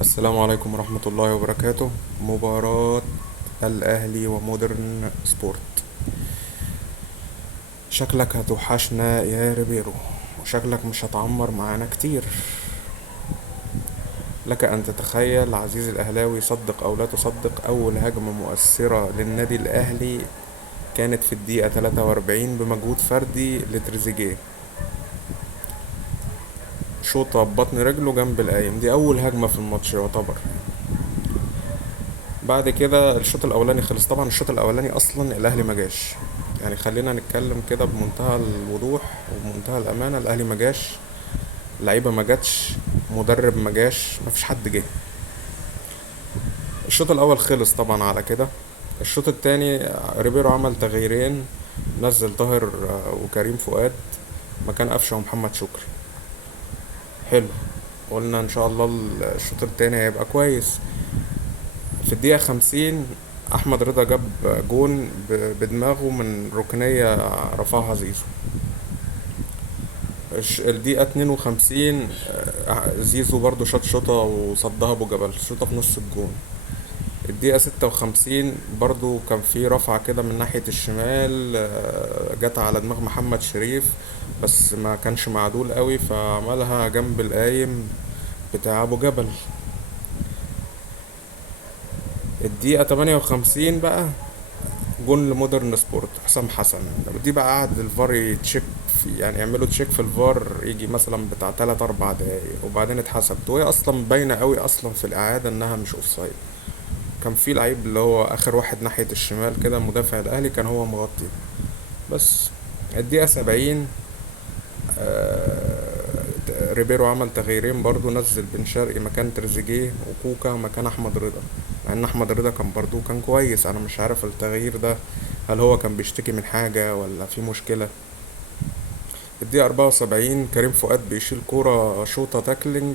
السلام عليكم ورحمة الله وبركاته. مباراة الأهلي ومودرن سبورت. شكلك هتوحشنا يا ريبيرو، وشكلك مش هتعمر معانا كتير. لك أن تتخيل عزيزي الأهلاوي، صدق أو لا تصدق، أول هجمة مؤثرة للنادي الأهلي كانت في الدقيقة 43 بمجهود فردي لتريزيجيه. شوطة ببطن رجله جنب القايم، دي أول هجمة في الماتش يعتبر. بعد كده الشوط الاولاني خلص. طبعا الشوط الاولاني اصلا الاهلي ما جاش، يعني خلينا نتكلم كده بمنتهى الوضوح وبمنتهى الامانه. الاهلي ما جاش، اللعيبه ما جاتش، مدرب ما جاش، ما فيش حد جه. الشوط الاول خلص طبعا على كده. الشوط التاني ريبيرو عمل تغييرين، نزل طاهر وكريم فؤاد مكان قفشه ومحمد شكري. حلو، قلنا ان شاء الله الشوط التاني هيبقى كويس. في الدقيقة 50 أحمد رضا جاب جون بدماغه من ركنية رفعها زيزو. الدقيقة 52 زيزو برضو شاط شوطة وصدها أبو جبل، شوطة في نص الجون. الدقيقة 56 برضو كان في رفعة كده من ناحية الشمال، جت على دماغ محمد شريف بس ما كانش معدول قوي، فعملها جنب القايم بتاع أبو جبل. الدقيقة 58 بقى جون لمودرن سبورت حسام حسن. دي بقى قعد الفار يتشيك في، يعني يعملوا تشيك في الفار يجي مثلا بتاع 3 4 دقايق وبعدين اتحسبت، وهي اصلا باينه قوي اصلا في الاعاده انها مش اوفسايد. كان في لعيب اللي هو اخر واحد ناحيه الشمال كده مدافع الاهلي كان هو مغطي بس. الدقيقه 70 ريبيرو عمل تغييرين برضو، نزل بن شرقي مكان تريزيجيه وكوكا مكان احمد رضا، مع ان احمد رضا كان برضو كان كويس. انا مش عارف التغيير ده هل هو كان بيشتكي من حاجة ولا في مشكلة. الدقيقة 74 كريم فؤاد بيشيل كورة شوطة تاكلينج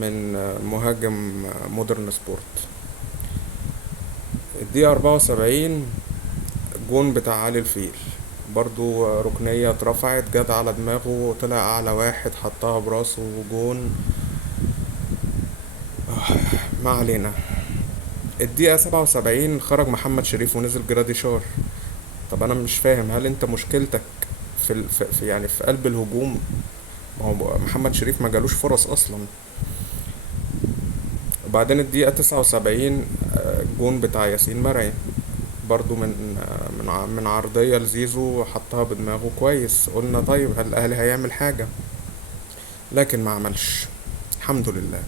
من مهاجم مودرن سبورت. الدقيقة 74 جون بتاع علي الفيل، برضو ركنية اترفعت جت على دماغه، طلع أعلى واحد حطها براسه جون. ما علينا. الدقيقة 77 خرج محمد شريف ونزل جراديشار. طب أنا مش فاهم، هل أنت مشكلتك في يعني في قلب الهجوم؟ ما هو محمد شريف ما جالوش فرص أصلا. وبعدين الدقيقة 79 جون بتاع ياسين مرعي، برضو من عرضية لزيزو حطها بدماغه كويس. قلنا طيب هل الأهلي هيعمل حاجة؟ لكن ما عملش، الحمد لله.